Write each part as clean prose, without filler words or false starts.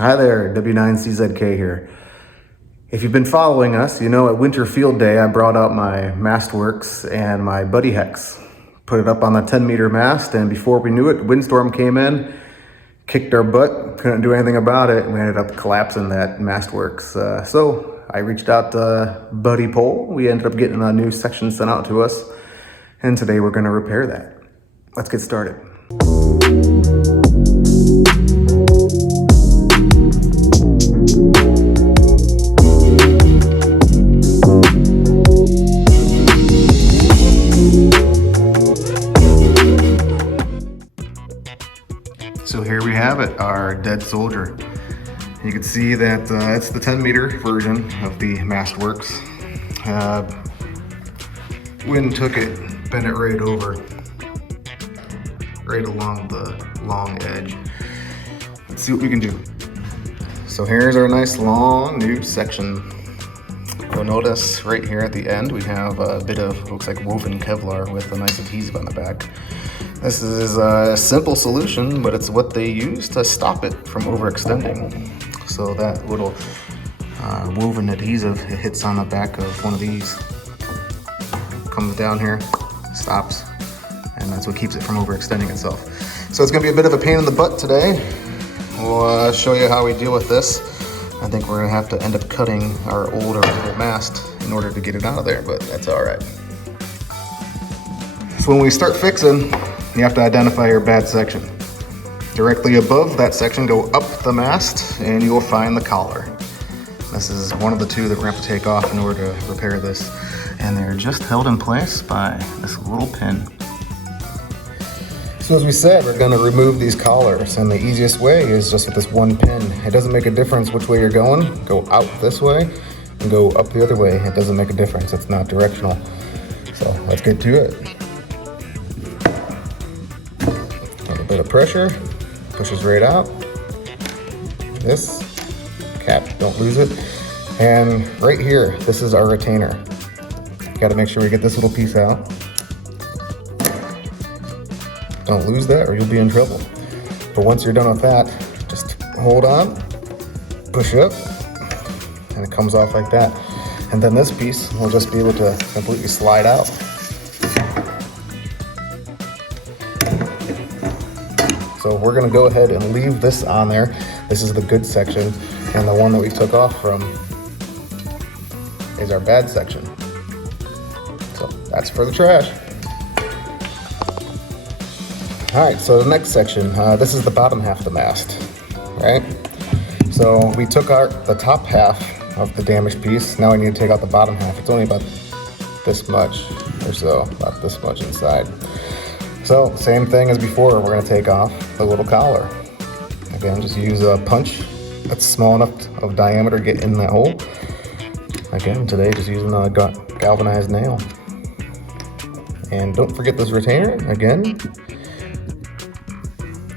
Hi there, W9CZK here. If you've been following us, you know at Winter Field Day I brought out my Mastwerks and my Buddipole. Put it up on the 10-meter mast, and before we knew it, windstorm came in, kicked our butt, couldn't do anything about it, and we ended up collapsing that Mastwerks. So I reached out to Buddipole. We ended up getting a new section sent out to us, and today we're going to repair that. Let's get started. So here we have it, our dead soldier. You can see that it's the 10-meter version of the Mastwerks. Wind took it, bent it right over, right along the long edge. Let's see what we can do. So here's our nice long new section. You'll notice right here at the end we have a bit of, looks like woven Kevlar with a nice adhesive on the back. This is a simple solution, but it's what they use to stop it from overextending. So that little woven adhesive, it hits on the back of one of these, comes down here, stops, and that's what keeps it from overextending itself. So it's gonna be a bit of a pain in the butt today. We'll show you how we deal with this. I think we're gonna have to end up cutting our old original mast in order to get it out of there, but that's all right. So when we start fixing, you have to identify your bad section. Directly above that section, go up the mast and you will find the collar. This is one of the two that we're gonna have to take off in order to repair this. And they're just held in place by this little pin. So as we said, we're gonna remove these collars, and the easiest way is just with this one pin. It doesn't make a difference which way you're going. Go out this way and go up the other way. It doesn't make a difference, it's not directional. So let's get to it. A bit of pressure, pushes right out. This cap, don't lose it. And right here, this is our retainer. Got to make sure we get this little piece out. Don't lose that or you'll be in trouble. But once you're done with that, just hold on, push up, and it comes off like that. And then this piece will just be able to completely slide out. So we're gonna go ahead and leave this on there. This is the good section, and the one that we took off from is our bad section. So that's for the trash. All right, so the next section, this is the bottom half of the mast, right? So we took out the top half of the damaged piece. Now we need to take out the bottom half. It's only about this much or so, about this much inside. So same thing as before, we're gonna take off the little collar. Again, just use a punch that's small enough of diameter to get in that hole. Again, today just using a galvanized nail. And don't forget this retainer, again.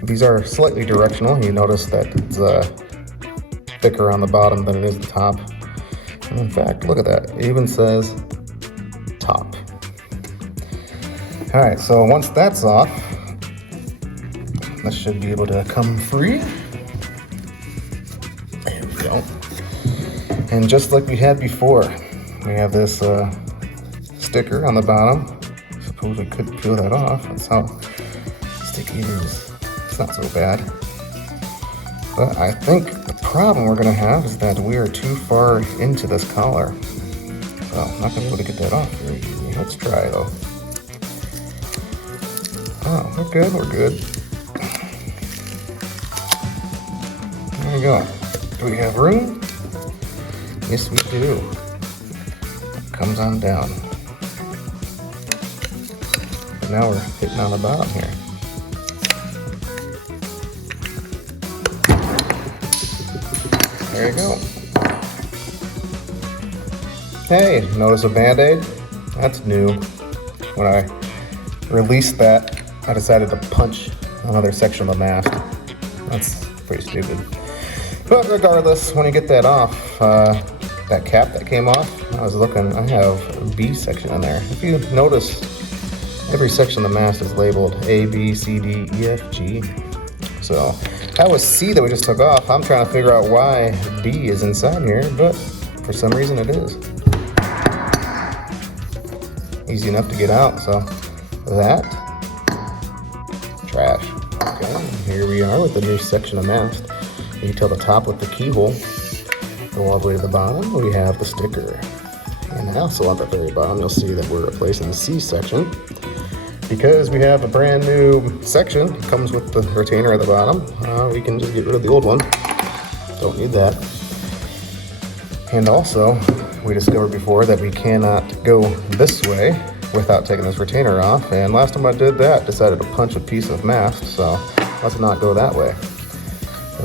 These are slightly directional. You notice that it's thicker on the bottom than it is the top. And in fact, look at that, it even says top. All right, so once that's off, this should be able to come free. There we go. And just like we had before, we have this sticker on the bottom. I suppose we could peel that off. That's how sticky it is. It's not so bad. But I think the problem we're gonna have is that we are too far into this collar. So I'm not gonna be able to get that off very easily. Let's try though. Oh, we're good, we're good. There we go. Do we have room? Yes, we do. It comes on down. But now we're hitting on the bottom here. There you go. Hey, notice a Band-Aid? That's new. When I released that, I decided to punch another section of the mast. That's pretty stupid. But regardless, when you get that off, that cap that came off, I was looking, I have a B section in there. If you notice, every section of the mast is labeled A, B, C, D, E, F, G. So That was C that we just took off. I'm trying to figure out why B is inside here, but for some reason it is. Easy enough to get out, so that, trash. Okay, here we are with the new section of mast. You can tell the top with the keyhole. Go all the way to the bottom, we have the sticker. And also at the very bottom, you'll see that we're replacing the C section because we have a brand new section. It comes with the retainer at the bottom. We can just get rid of the old one. Don't need that. And also, we discovered before that we cannot go this way without taking this retainer off. And last time I did that, decided to punch a piece of mast, so let's not go that way.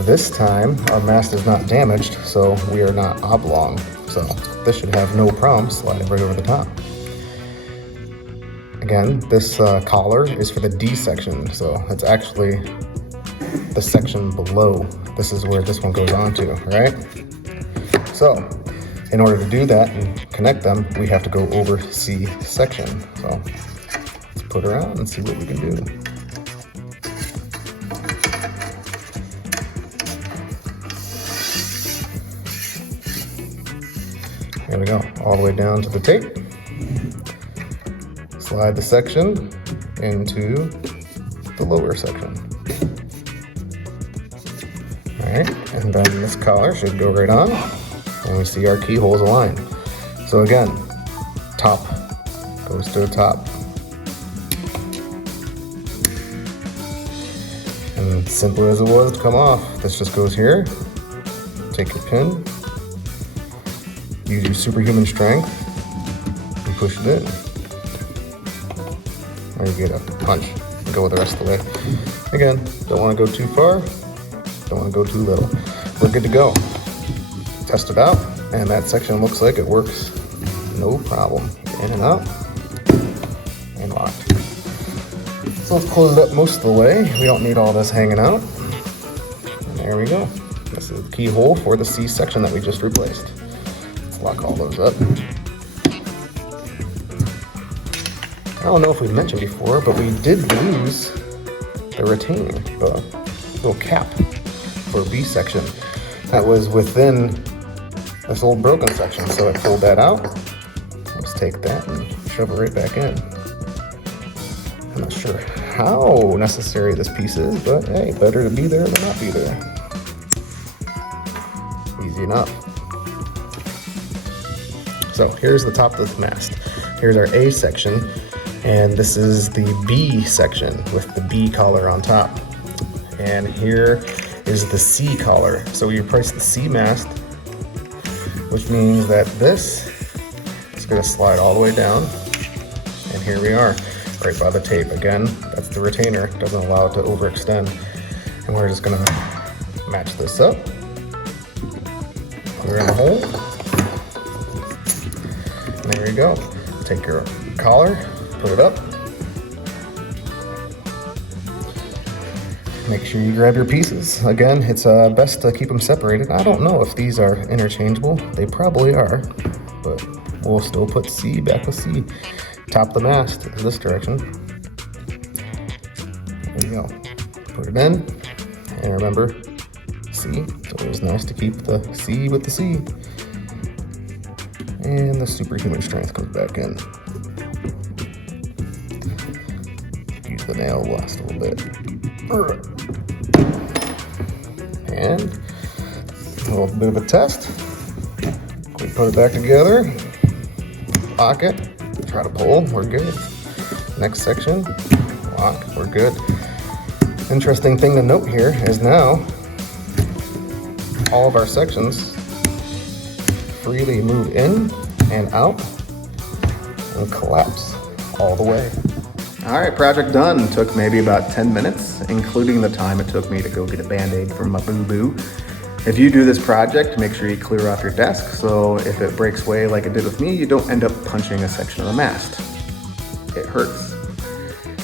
This time, our mast is not damaged, so we are not oblong. So this should have no problem sliding right over the top. Again, this collar is for the D section, so it's actually the section below. This is where this one goes on to, right? So in order to do that and connect them, we have to go over C section. So let's put her on and see what we can do. There we go, all the way down to the tape. Slide the section into the lower section. All right, and then this collar should go right on, and we see our keyholes aligned. So again, top goes to the top. And simple as it was to come off, this just goes here. Take your pin, use your superhuman strength, and push it in. Or you get a punch and go the rest of the way. Again, don't want to go too far, don't want to go too little. We're good to go. Test it out, and that section looks like it works no problem. In and out, and locked. So let's close it up most of the way. We don't need all this hanging out. And there we go. This is the keyhole for the C section that we just replaced. Lock all those up. I don't know if we mentioned before, but we did lose the retainer, the little cap for B section. That was within this old broken section, so I pulled that out. Let's take that and shove it right back in. I'm not sure how necessary this piece is, but hey, better to be there than not be there. Easy enough. So here's the top of the mast. Here's our A section, and this is the B section with the B collar on top. And here is the C collar. So we replace the C mast, which means that this is going to slide all the way down. And here we are, right by the tape. Again, that's the retainer, doesn't allow it to overextend. And we're just going to match this up. Put her in the hole. There you go. Take your collar, put it up. Make sure you grab your pieces. Again, it's best to keep them separated. I don't know if these are interchangeable. They probably are, but we'll still put C back with C. Top of the mast is this direction. There you go. Put it in, and remember, C. It's always nice to keep the C with the C. And the superhuman strength comes back in. Use the nail last a little bit. And a little bit of a test. We put it back together. Lock it. Try to pull. We're good. Next section. Lock. We're good. Interesting thing to note here is now all of our sections freely move in and out and collapse all the way. All right, project done. Took maybe about 10 minutes, including the time it took me to go get a Band-Aid from my boo-boo. If you do this project, make sure you clear off your desk, so if it breaks away like it did with me, you don't end up punching a section of the mast. It hurts.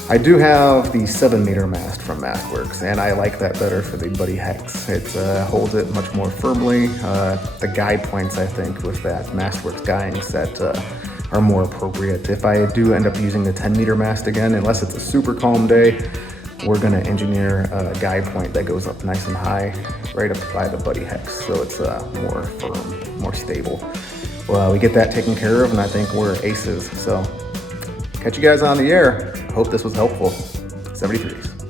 I do have the 7-meter mast from Mastwerks, and I like that better for the Buddy Hex. It holds it much more firmly. The guy points, I think, with that Mastwerks guying set are more appropriate. If I do end up using the 10-meter mast again, unless it's a super calm day, we're gonna engineer a guide point that goes up nice and high, right up by the buddy hex, so it's more firm, more stable. Well, we get that taken care of, and I think we're aces. So catch you guys on the air. Hope this was helpful. 73s.